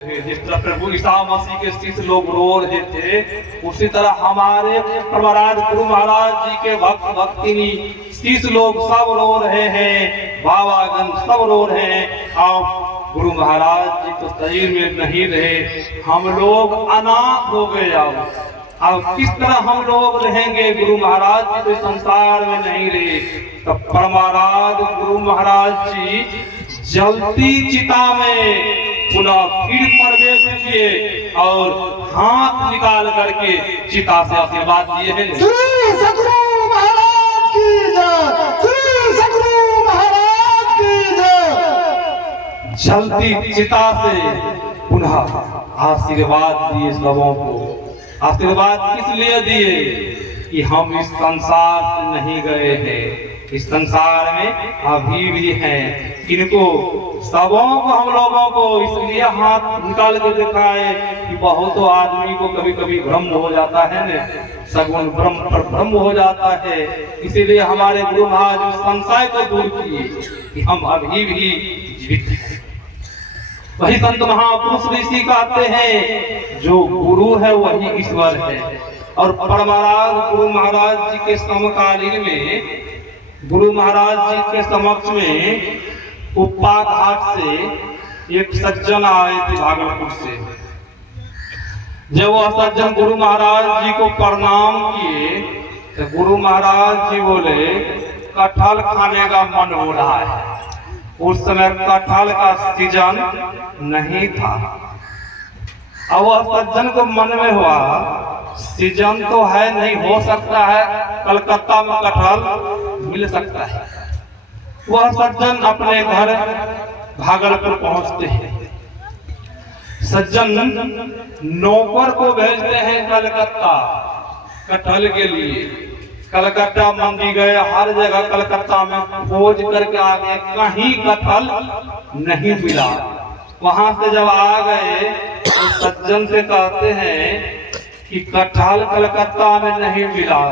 जिस तरह प्रभु ईसा मसीह के शिष्य लोग रो रहे थे, उसी तरह हमारे प्रभुराज गुरु महाराज जी के भक्त भक्तिनी शिष्य लोग सब रो रहे हैं, बाबागण सब रो रहे हैं। और गुरु महाराज जी तो शरीर में नहीं रहे, हम लोग अनाथ हो गए। अब किस तरह हम लोग रहेंगे? गुरु महाराज जी तो संसार में नहीं रहे। तब परमाराध गुरु महाराज जी जलती चिता में पुनः फिर प्रवेश किए और हाथ निकाल करके चिता से आशीर्वाद दिए हैं। श्री सद्गुरु महाराज की जय, श्री सद्गुरु महाराज की जय। जलती चिता से पुनः आशीर्वाद दिए सबों को। आशीर्वाद किस लिए दिए? कि हम इस संसार से नहीं गए हैं, इस संसार में अभी भी हैं। किनको? सबों को, हम लोगों को। इसलिए हाथ निकाल के दिखाए कि बहुत आदमी को कभी कभी भ्रम हो जाता है न, सगुण ब्रह्म पर भ्रम हो जाता है। इसीलिए हमारे गुरु महाराज संशय को दूर किए कि हम अभी भी जीवित हैं। वही संत महापुरुष ऋषि कहते हैं, जो गुरु है वही ईश्वर है। और परमाराध गुरु महाराज जी के समकालीन में, गुरु महाराज जी के समक्ष में उप्पा घाट से एक सज्जन आए थे भागलपुर से। जब वह सज्जन गुरु महाराज जी को प्रणाम किए तो गुरु महाराज जी बोले, कटहल खाने का मन हो रहा है। उस समय कटहल का सीजन नहीं था। अब वह सज्जन को मन में हुआ, सीजन तो है नहीं, हो सकता है कलकत्ता में कटहल मिल सकता है। वह सज्जन अपने घर भागलपुर पहुंचते हैं। सज्जन नौकर को भेजते हैं कलकत्ता कटहल के लिए। कलकत्ता मंडी गए, हर जगह कलकत्ता में खोज करके आ गए, कहीं कटहल नहीं मिला। वहां से जब आ गए तो सज्जन से कहते हैं कि कटहल कलकत्ता में नहीं मिला,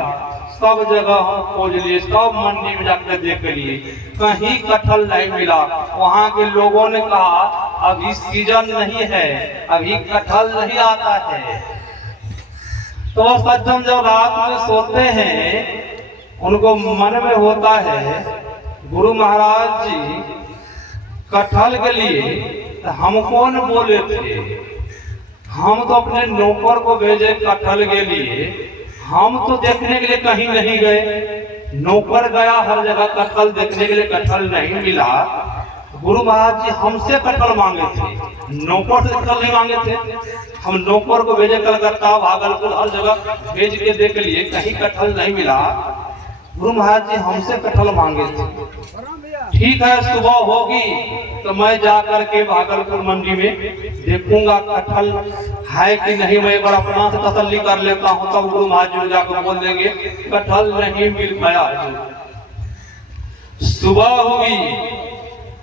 सब जगह हम खोज लिए, सब मंडी में जाकर देख लिए, कहीं कटहल नहीं मिला। वहाँ के लोगों ने कहा अभी सीजन नहीं है, अभी कटहल नहीं आता है। तो सज्जन जब रात में सोते हैं, उनको मन में होता है, गुरु महाराज जी कटहल के लिए हम कौन बोले थे? हम तो अपने नौकर को भेजे कटहल के लिए, हम तो देखने के लिए कहीं नहीं गए। नौकर गया हर जगह, कटहल देखने के लिए कटहल नहीं मिला। गुरु महाराज जी हमसे कटहल मांगे थे, नौकर से कटहल नहीं मांगे थे। हम नौकर को भेजे कलकत्ता, भागलपुर, हर जगह भेज के देख लिए, कहीं कटहल नहीं मिला। गुरु महाराज जी हमसे कटहल मांगे थे। ठीक है, सुबह होगी तो मैं जाकर के भागलपुर मंडी में देखूंगा कटहल है कि नहीं। मैं एक बार अपना से तसल्ली कर लेता हूँ, तब गुरु महाराज जी जाकर बोल देंगे कटहल नहीं मिल पाया। सुबह होगी,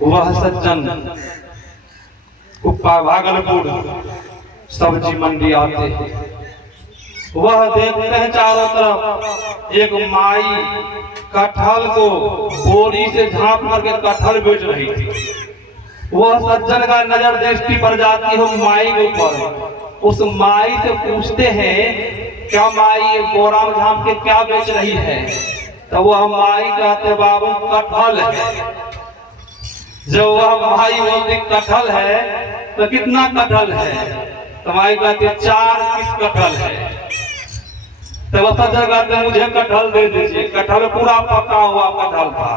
वह सज्जन उप्पा भागलपुर सब्जी मंडी आते हैं। वह देखते हैं चारों तरफ एक माई कटहल को बोरी से झांप करके कटहल बेच रही थी। वह सज्जन का नजर दृष्टि पर जाती है माई के ऊपर। उस माई से पूछते हैं, क्या माई ये बोरा में झांप के क्या बेच रही है? तो वह माई कहते, बाबू कटहल है। जब वह माई बोलती कटहल है तो कितना कटहल है? तो माई कहती 4 पीस कटहल है। तो वह सज्जन कहते, मुझे कटहल दे दीजिए। कटहल पूरा पका हुआ कटहल था।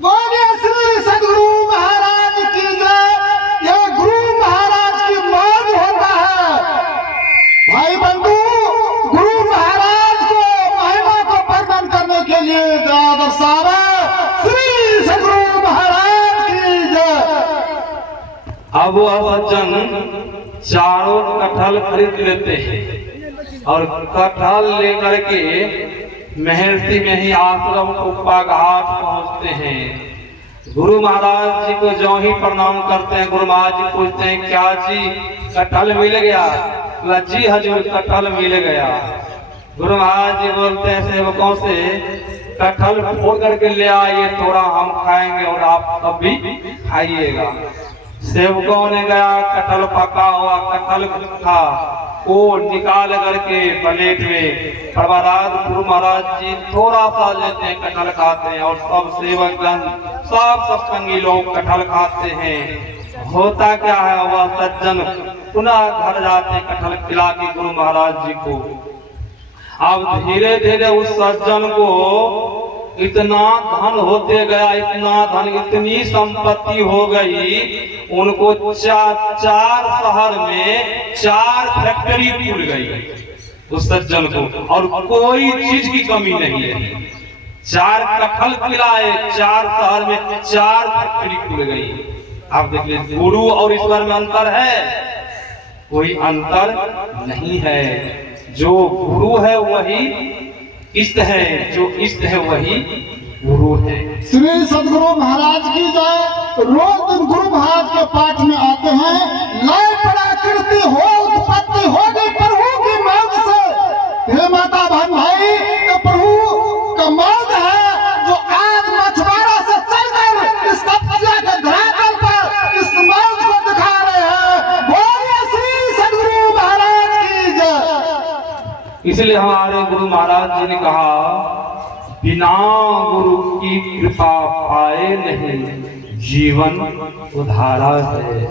बोलिए श्री सद्गुरु महाराज की जय। यह गुरु महाराज की मौज होता है। भाई बंधु, गुरु महाराज को महिमा को वर्णन करने के लिए दर्शावे। श्री सद्गुरु महाराज की जय। अब वह सज्जन चारों कटहल खरीद लेते हैं और कटहल लेकर के महर्षि में ही आश्रम उप्पा घाट पहुंचते हैं। गुरु महाराज जी को जो ही प्रणाम करते हैं, गुरु महाराज जी पूछते हैं, क्या जी कटहल मिल गया? जी हजूर कटहल मिल गया। गुरु महाराज जी बोलते हैं सेवकों से, कटहल फोड़ करके ले आइए, थोड़ा हम खाएंगे और आप सब भी खाइएगा। सेवकों ने गया, कटहल पका हुआ कटहल था वो निकाल करके प्लेट में प्रभुराज गुरु महाराज जी थोड़ा सा लेते हैं, कटहल खाते हैं और सब सेवकगण सब सत्संगी लोग कटहल खाते हैं। होता क्या है, वह सज्जन पुनः घर जाते कटहल खिला के गुरु महाराज जी को। अब धीरे धीरे उस सज्जन को इतना धन होते गया, इतना धन, इतनी संपत्ति हो गई, उनको चार शहर में 4 फैक्ट्री खुल गई उस सज्जन को, और कोई चीज की कमी नहीं है। 4 कटहल खिलाए, 4 शहर में 4 फैक्ट्री खुल गई। आप देख लीजिए, गुरु और ईश्वर में अंतर है? कोई अंतर नहीं है। जो गुरु है वही इष्ट है, जो इष्ट है वही गुरु है। श्री सदगुरु महाराज की जय। रोज दिन गुरु महाराज के पाठ में आते हैं, लय प्रकृति हो उत्पत्ति होगी प्रभु की मौज से। हे माता बहन भाई, तो प्रभु का मौज है जो आज मछुआरा से चलकर इस तपस्या के धरातल पर इस मौज को दिखा रहे हैं। बोलिए श्री सदगुरु महाराज की जय। इसलिए हमारे गुरु महाराज जी ने कहा, बिना गुरु की कृपा पाए नहीं जीवन उधारा है।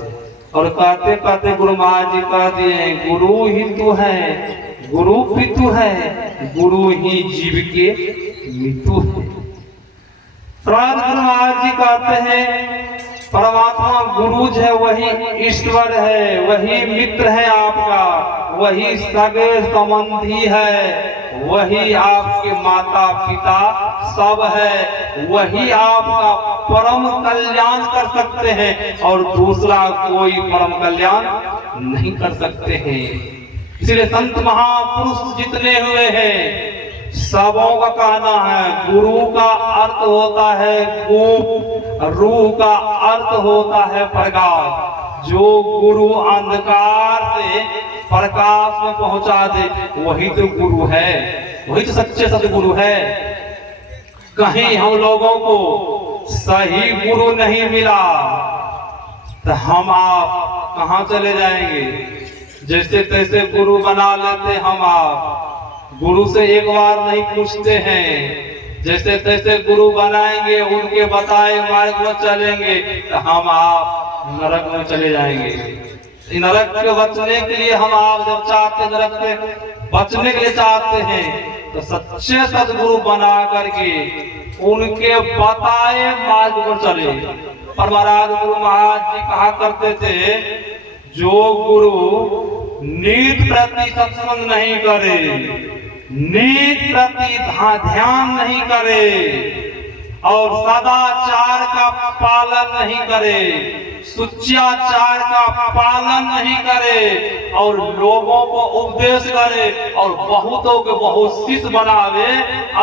और कहते कहते गुरु महाराज जी कह दिए, गुरु ही तू है, गुरु भी तू है, गुरु ही जीव के मृत्यु है। गुरु महाराज जी कहते हैं, परमात्मा गुरु है वही ईश्वर है, वही मित्र है आपका, वही सगे संबंधी है, वही आपके माता पिता सब है, वही आपका परम कल्याण कर सकते हैं और दूसरा कोई परम कल्याण नहीं कर सकते हैं। इसलिए संत महापुरुष जितने हुए हैं सबों का कहना है, गुरु का अर्थ होता है गोप, रूह का अर्थ होता है प्रकाश। जो गुरु अंधकार से प्रकाश में पहुंचा दे वही तो गुरु है, वही तो सच्चे सदगुरु है। कहीं हम लोगों को सही गुरु नहीं मिला तो हम आप कहां चले जाएंगे? जैसे तैसे गुरु बना लेते हम आप, गुरु से एक बार नहीं पूछते हैं। जैसे तैसे गुरु बनाएंगे, उनके बताए मार्ग पर चलेंगे तो हम आप नरक में चले जाएंगे। नरक के बचने के लिए हम आप जब चाहते, नरक से बचने के लिए चाहते हैं तो सच्चे सदगुरु बना करके उनके बताए मार्ग पर चले। पर महाराज गुरु महाराज जी कहा करते थे, जो गुरु नीत प्रति सत्संग नहीं करे, नीत प्रति ध्यान नहीं करे और सदाचार का पालन नहीं करे, सुचाचार का पालन नहीं करे और लोगों को उपदेश करे और बहुतों के बहुत शिष्य बनावे,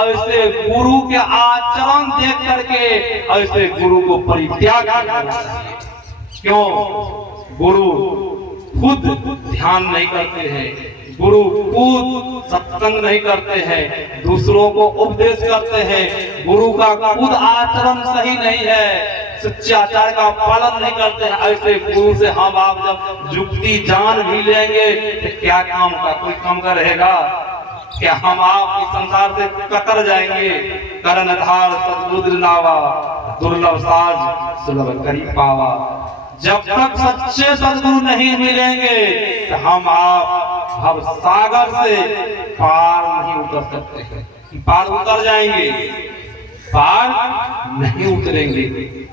ऐसे गुरु के आचरण देख करके ऐसे गुरु को परित्याग करना। क्यों? गुरु खुद ध्यान नहीं करते हैं, गुरु खुद सत्संग नहीं करते हैं, दूसरों को उपदेश करते हैं, गुरु का खुद आचरण सही नहीं है, सच्चाचार का पालन नहीं करते हैं। ऐसे गुरु से हम आप जब युक्ति जान भी लेंगे तो क्या काम का कोई काम का रहेगा? क्या हम आप इस संसार से कतर जाएंगे? करण धार सद्बुद्ध नावा, दुर्लभ साज सुलभ करी पावा। जब तक सच्चे सदगुरु नहीं मिलेंगे तो हम आप भव सागर से पार नहीं उतर सकते हैं। पार उतर जाएंगे, पार नहीं उतरेंगे।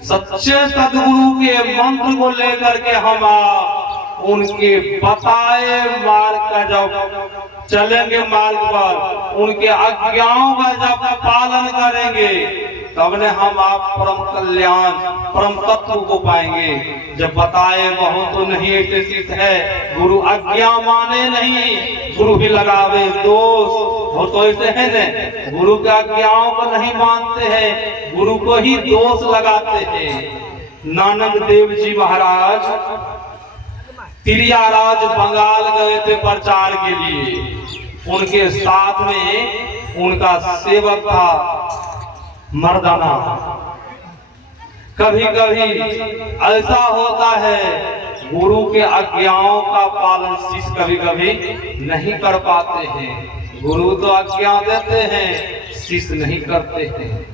सच्चे सदगुरु के मंत्र को लेकर के हम आप उनके बताए मार्ग का जब चलेंगे, मार्ग पर उनके आज्ञाओं का जब पालन करेंगे तब ने हम आप परम कल्याण, परम तत्व को पाएंगे। जब बताए बहुत तो नहीं ऐसे सिद्ध है, गुरु आज्ञा माने नहीं, गुरु भी लगावे दोष, वो तो ऐसे है न, गुरु की आज्ञाओं को नहीं मानते हैं, गुरु को ही दोष लगाते हैं। नानक देव जी महाराज तिरियाराज बंगाल गए थे प्रचार के लिए, उनके साथ में उनका सेवक था मर्दाना। कभी कभी ऐसा होता है गुरु के आज्ञाओं का पालन शिष्य कभी कभी नहीं कर पाते हैं। गुरु तो आज्ञा देते हैं, शिष्य नहीं करते हैं।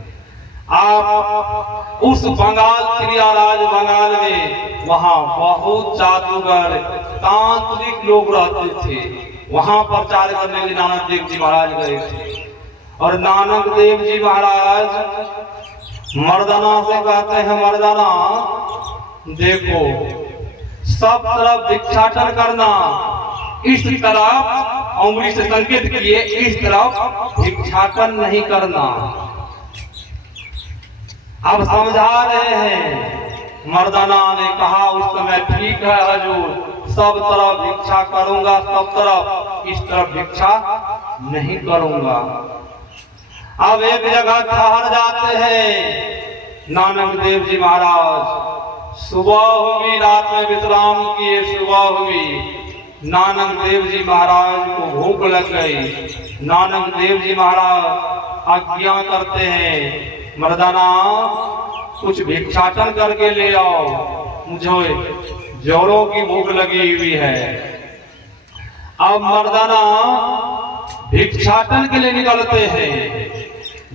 आप उस बंगाल त्रियाराज बंगाल में वहाँ बहुत जादूगर तांत्रिक लोग रहते थे। वहाँ प्रचार करने के लिए नानक देव जी महाराज गए थे और नानक देव जी महाराज मर्दाना से कहते हैं, मर्दाना देखो सब तरफ भिक्षाटन करना, इस तरफ उंगली से संकेत किए, इस तरफ भिक्षाटन नहीं करना। अब समझा रहे हैं। मर्दाना ने कहा उस समय ठीक है हजूर, सब तरफ भिक्षा करूंगा, सब तरफ, इस तरफ भिक्षा नहीं करूंगा। अब एक जगह ठहर जाते हैं नानक देव जी महाराज। सुबह हुई, रात में विश्राम किए, सुबह हुई, नानक देव जी महाराज को भूख लग गई। नानक देव जी महाराज आज्ञा करते हैं, मर्दाना कुछ भिक्षाटन करके ले आओ, मुझे जोरों की भूख लगी हुई है। अब मर्दाना भिक्षाटन के लिए निकलते हैं।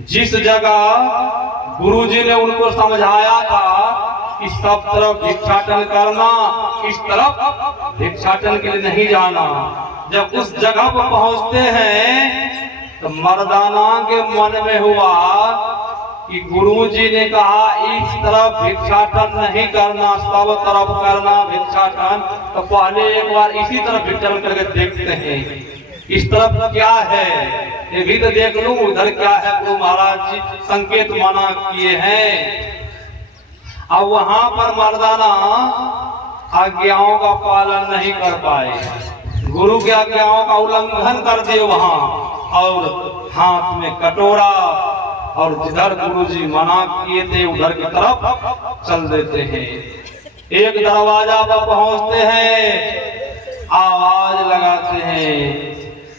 जिस जगह गुरुजी ने उनको समझाया था कि सब तरफ भिक्षाटन करना, इस तरफ भिक्षाटन के लिए नहीं जाना, जब उस जगह पर पहुंचते हैं तो मर्दाना के मन में हुआ कि गुरुजी ने कहा इस तरफ भिक्षाटन नहीं करना, सब तरफ करना भिक्षाटन, तो पहले एक बार इसी तरफ भिक्षाटन करके देखते हैं इस तरफ क्या है, ये भी तो देख लूं उधर क्या है। गुरु महाराज जी संकेत मना किए हैं। अब वहां पर मर्दाना आज्ञाओं का पालन नहीं कर पाए, गुरु की आज्ञाओं का उल्लंघन कर दिए वहां, और हाथ में कटोरा और जिधर गुरुजी मना किए थे उधर की तरफ चल देते हैं। एक दरवाजा पर पहुंचते हैं, आवाज लगाते हैं,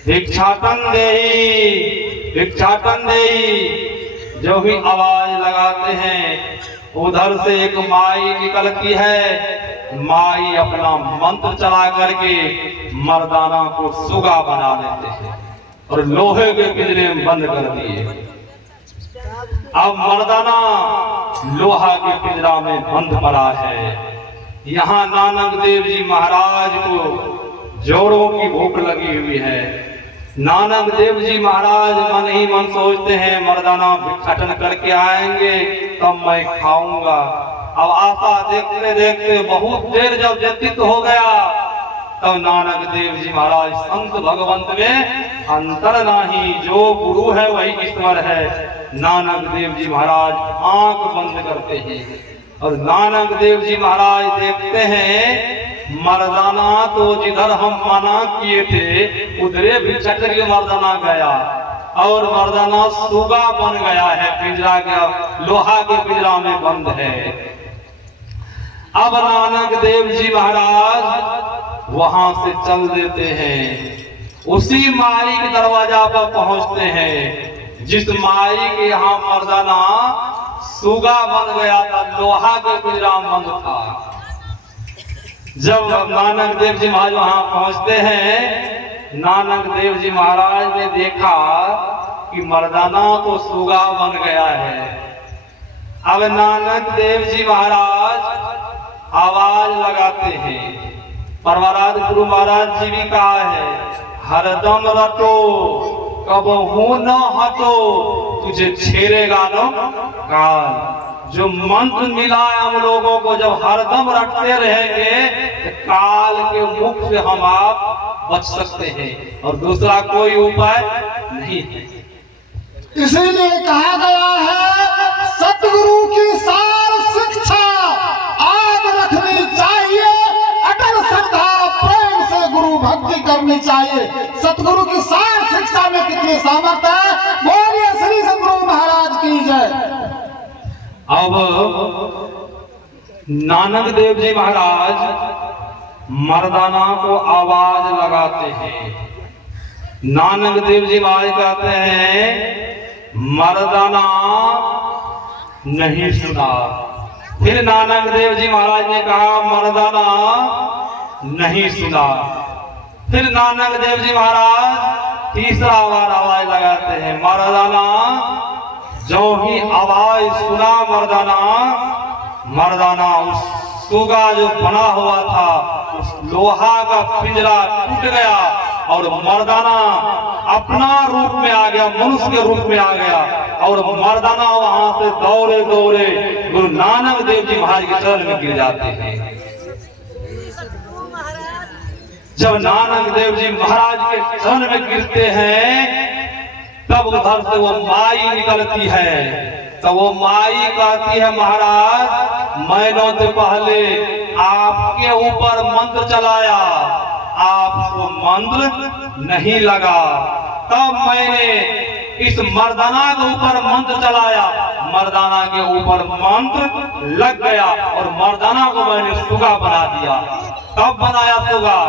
भिक्षाटन देई, भिक्षाटन देई। जो भी आवाज लगाते हैं उधर से एक माई निकलती है। माई अपना मंत्र चला करके मर्दाना को सुगा बना देते हैं और लोहे के पिंजरे में बंद कर दिए। अब मर्दाना लोहा के पिंजरा में बंद पड़ा है। यहाँ नानक देव जी महाराज को जोरों की भूख लगी हुई है। नानक देव जी महाराज मन ही मन सोचते हैं मर्दाना भिक्षाटन करके आएंगे तब मैं खाऊंगा। अब आशा देखते देखते बहुत देर जब व्यतीत हो गया तब नानक देव जी महाराज संत भगवंत में अंतर नहीं, जो गुरु है वही ईश्वर है। नानक देव जी महाराज आंख बंद करते हैं और नानक देव जी महाराज देखते हैं मर्दाना तो जिधर हम मना किए थे उधरे भिक्षाटन के मर्दाना गया और मर्दाना सुगा बन गया है, पिंजरा के लोहा के पिंजरा में बंद है। अब नानक देव जी महाराज वहां से चल देते हैं, उसी माई के दरवाजा पर पहुंचते हैं जिस माई के यहाँ मर्दाना सुगा बन गया था, लोहा के पिंजरा में बंद था। जब नानक देव जी महाराज वहां पहुंचते हैं, नानक देव जी महाराज ने देखा कि मर्दाना तो सुगा बन गया है। अब नानक देव जी महाराज आवाज लगाते हैं, परवराज गुरु महाराज जी भी कहा है, हरदम रटो कबहू न हटो, तुझे छेड़ेगा न काल। जो मंत्र मिला है हम लोगों को, जब हरदम रटते रहेंगे तो काल के मुख से हम आप बच सकते हैं और दूसरा कोई उपाय नहीं है। इसीलिए कहा गया है सतगुरु की सार शिक्षा आग रखनी चाहिए, अटल श्रद्धा प्रेम से गुरु भक्ति करनी चाहिए। सतगुरु की सार शिक्षा में कितनी सामर्थ्य है, बोलिए श्री सतगुरु महाराज की जय। अब नानक देव जी महाराज मर्दाना को आवाज लगाते हैं। नानक देव जी महाराज कहते हैं मर्दाना नहीं सुना, फिर नानक देव जी महाराज ने कहा मर्दाना नहीं सुना। फिर नानक देव जी महाराज तीसरा बार आवाज लगाते हैं मर्दाना। जो ही आवाज सुना मर्दाना उस सुगा जो बना हुआ था उस लोहा का पिंजरा टूट गया और मर्दाना अपना रूप में आ गया, मनुष्य के रूप में आ गया और मर्दाना वहां से दौड़े दौड़े गुरु नानक देव जी महाराज के चरण में गिर जाते हैं। जब नानक देव जी महाराज के चरण में गिरते हैं तब उधर से वो माई निकलती है। तो वो माई कहती है महाराज मैंने तो पहले आपके ऊपर मंत्र चलाया, आपको मंत्र नहीं लगा, तब मैंने इस मर्दाना के ऊपर मंत्र चलाया, मर्दाना के ऊपर मंत्र लग गया और मर्दाना को मैंने सुगा बना दिया। तब बनाया सुगा,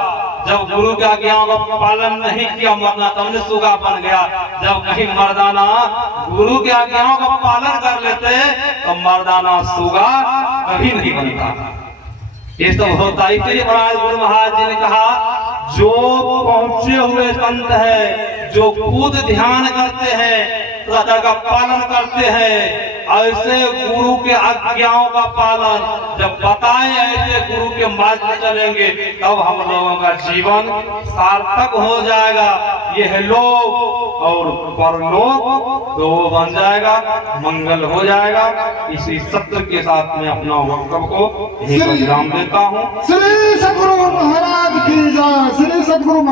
जब गुरु की आज्ञाओं का पालन नहीं किया मर्दाना तब सुगा बन गया। जब कहीं मर्दाना गुरु की आज्ञाओं का पालन कर लेते तो मर्दाना सुगा कभी नहीं बनता। ये सब होता है। इसलिए महाराज गुरु महाराज जी ने कहा जो पहुंचे हुए संत है, जो खुद ध्यान करते हैं, सदा का पालन करते हैं, ऐसे गुरु के आज्ञाओं का पालन जब बताएं ऐसे गुरु के मार्ग पर चलेंगे तब हम लोगों का जीवन सार्थक हो जाएगा। यह लोक और परलोक तो बन जाएगा, मंगल हो जाएगा। इसी सत्य के साथ में अपना वक्तव्य को विराम देता हूँ। श्री सद्गुरु महाराज की जय। श्री सद्गुरु